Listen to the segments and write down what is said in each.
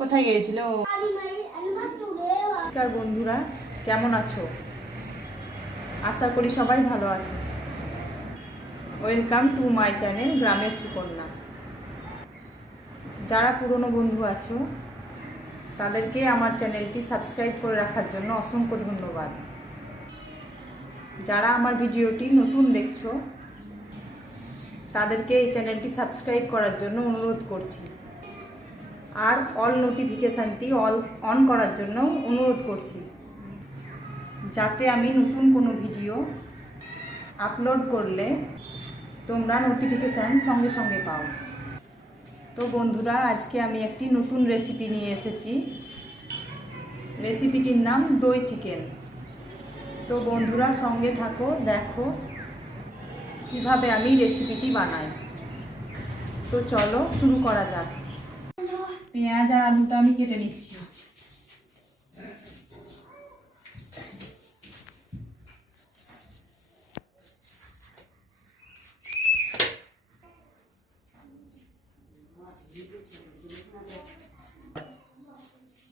কোথায় গিয়েছিল? নমস্কার বন্ধুরা, কেমন আছো? আশা করি সবাই ভালো আছে। ওয়েলকাম টু মাই চ্যানেল গ্রামের সুকন্যা। যারা পুরনো বন্ধু আছো তাদেরকে আমার চ্যানেলটি সাবস্ক্রাইব করে রাখার জন্য অসংখ্য ধন্যবাদ। যারা আমার ভিডিওটি নতুন দেখছো তাদেরকে এই চ্যানেলটি সাবস্ক্রাইব করার জন্য অনুরোধ করছি, আর অল নোটিফিকেশানটি অন করার জন্য অনুরোধ করছি, যাতে আমি নতুন কোনো ভিডিও আপলোড করলে তোমরা নোটিফিকেশান সঙ্গে সঙ্গে পাও। তো বন্ধুরা, আজকে আমি একটি নতুন রেসিপি নিয়ে এসেছি। রেসিপিটির নাম দই চিকেন। তো বন্ধুরা সঙ্গে থাকো, দেখো কিভাবে আমি রেসিপিটি বানাই। তো চলো শুরু করা যাক। পেঁয়াজ আর আলুটা আমি কেটে নিচ্ছি।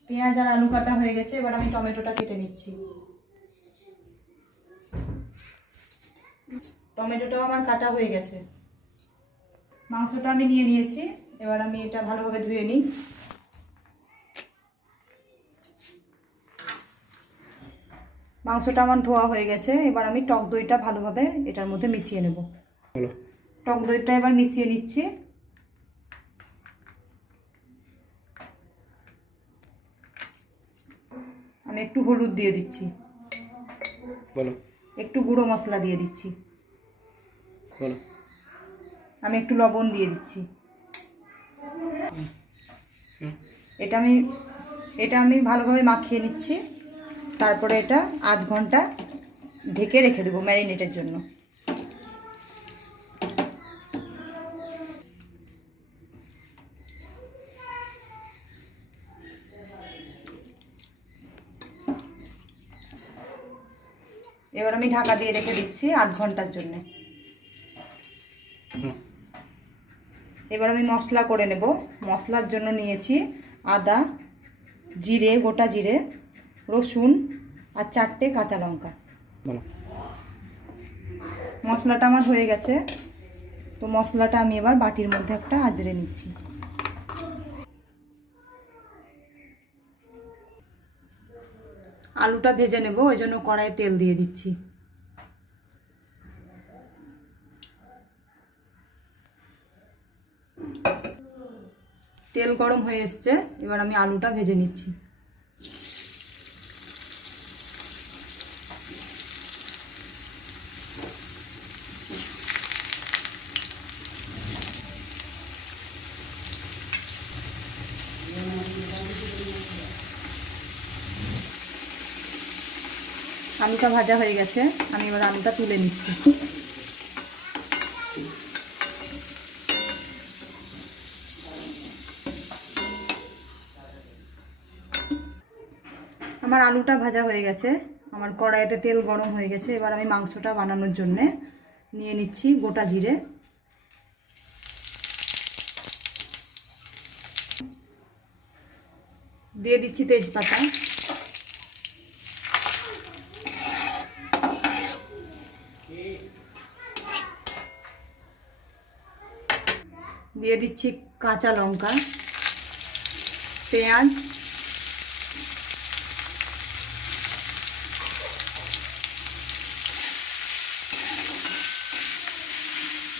পেঁয়াজ আর আলু কাটা হয়ে গেছে, এবার আমি টমেটোটা কেটে নিচ্ছি। টমেটোটাও আমার কাটা হয়ে গেছে। মাংসটা আমি নিয়ে নিয়েছি, এবার আমি এটা ভালোভাবে ধুয়ে নিই। মাংসটা আমার ধোয়া হয়ে গেছে, এবার আমি টক দইটা ভালোভাবে এটার মধ্যে মিশিয়ে নেব। টক দইটা এবার মিশিয়ে নিচ্ছি। আমি একটু হলুদ দিয়ে দিচ্ছি, একটু গুঁড়ো মশলা দিয়ে দিচ্ছি, আমি একটু লবণ দিয়ে দিচ্ছি। এটা আমি ভালোভাবে মাখিয়ে নিচ্ছি। তারপরে এটা আধ ঘন্টা ঢেকে রেখে দেবো ম্যারিনেটের জন্য। এবার আমি ঢাকা দিয়ে রেখে দিচ্ছি আধ ঘন্টার জন্য। এবার আমি মশলা করে নেব। মশলার জন্য নিয়েছি আদা, জিরে, গোটা জিরে, রসুন আর 4টে কাঁচা লঙ্কা। মশলাটা আমার হয়ে গেছে। তো মশলাটা আমি এবার বাটির মধ্যে একটা আজড়ে নিচ্ছি। আলুটা ভেজে নেব, ওই জন্য কড়াইয়ে তেল দিয়ে দিচ্ছি। তেল গরম হয়ে এসছে, এবার আমি আলুটা ভেজে নিচ্ছি। আলুটা ভাজা হয়ে গেছে, আমি এবার আলুটা তুলে নিচ্ছি। আমার আলুটা ভাজা হয়ে গেছে, আমার কড়াইতে তেল গরম হয়ে গেছে। এবার আমি মাংসটা বানানোর জন্যে নিয়ে নিচ্ছি গোটা জিরে, দিয়ে দিচ্ছি তেজপাতা, দিয়ে দিচ্ছি কাঁচা লঙ্কা, পেঁয়াজ,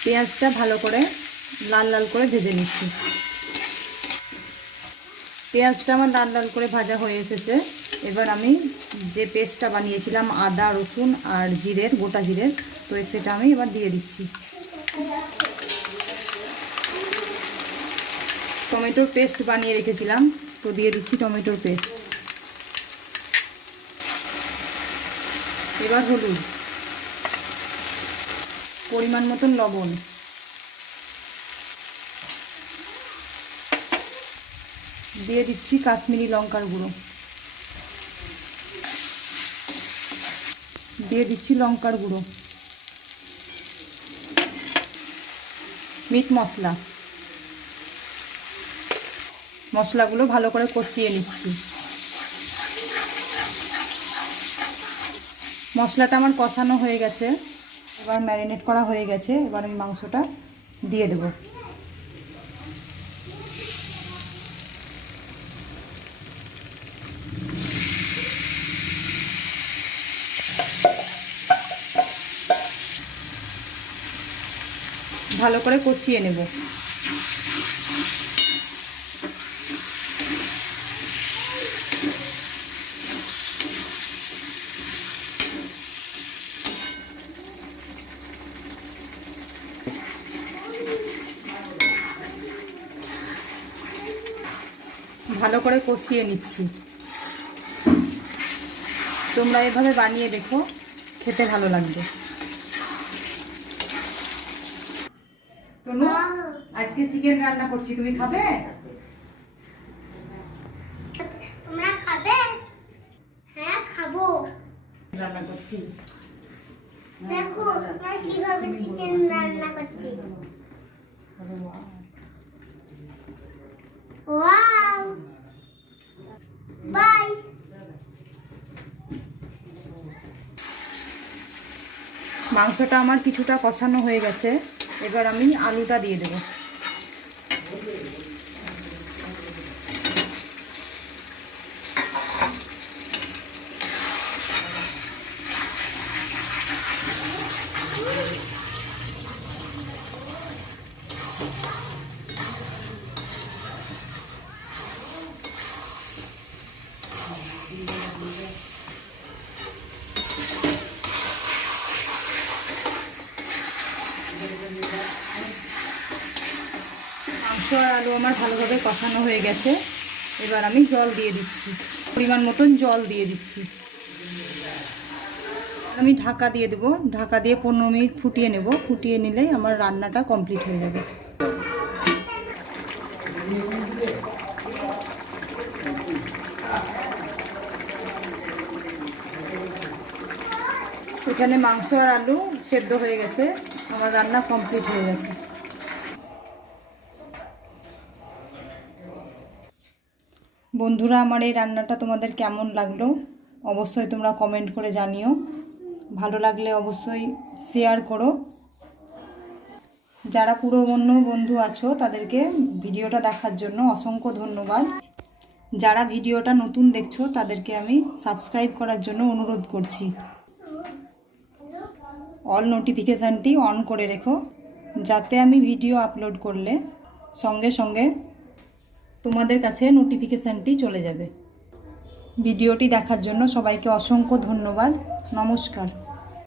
পেঁয়াজটা ভালো করে লাল লাল করে ভেজে নিচ্ছি। পেঁয়াজটা আমার লাল লাল করে ভাজা হয়ে এসেছে। এবার আমি যে পেস্টটা বানিয়েছিলাম আদা রসুন আর জিরের, গোটা জিরের, তো সেটা আমি এবার দিয়ে দিচ্ছি। টমেটোর পেস্ট বানিয়ে রেখেছিলাম, তো দিয়ে দিচ্ছি টমেটোর পেস্ট। এবার হলুদ, পরিমাণ মতন লবণ, দিয়ে দিচ্ছি কাশ্মীরি লঙ্কার গুঁড়ো, দিয়ে দিচ্ছি লঙ্কার গুঁড়ো, মিট মশলা। মশলাগুলো ভালো করে কষিয়ে নিচ্ছি। মশলাটা আমার কষানো হয়ে গেছে, এবার ম্যারিনেট করা হয়ে গেছে। এবার আমি মাংসটা দিয়ে দেব। ভালো করে কষিয়ে নেব। ভালো করে কষিয়ে নিচ্ছি। তোমরা এভাবে বানিয়ে দেখো, খেতে ভালো লাগবে। আজকে চিকেন রান্না করছি, তুমি খাবে? তোমরা খাবে? হ্যাঁ খাবো। রান্না করছি, দেখো আমরা কিভাবে চিকেন রান্না করছি। Wow, bye. মাংসটা আমার কিছুটা কষানো হয়ে গেছে, এবার আমি আলুটা দিয়ে দেব। মাংস আর আলু আমার ভালোভাবে কষানো হয়ে গেছে, এবার আমি জল দিয়ে দিচ্ছি। পরিমাণ মতন জল দিয়ে দিচ্ছি। আমি ঢাকা দিয়ে দেব। ঢাকা দিয়ে 15 মিনিট ফুটিয়ে নেব। ফুটিয়ে নিলেই আমার রান্নাটা কমপ্লিট হয়ে যাবে। এখানে মাংস আর আলু সেদ্ধ হয়ে গেছে, আমার রান্না কমপ্লিট হয়ে গেছে। বন্ধুরা, আমার এই রান্নাটা তোমাদের কেমন লাগলো অবশ্যই তোমরা কমেন্ট করে জানিও। ভালো লাগলে অবশ্যই শেয়ার করো। যারা পুরনো বন্ধু আছো তাদেরকে ভিডিওটা দেখার জন্য অসংখ্য ধন্যবাদ। যারা ভিডিওটা নতুন দেখছো তাদেরকে আমি সাবস্ক্রাইব করার জন্য অনুরোধ করছি। অল নোটিফিকেশানটি অন করে রেখো, যাতে আমি ভিডিও আপলোড করলে সঙ্গে সঙ্গে তোমাদের কাছে নোটিফিকেশানটি চলে যাবে। ভিডিওটি দেখার জন্য সবাইকে অসংখ্য ধন্যবাদ। নমস্কার।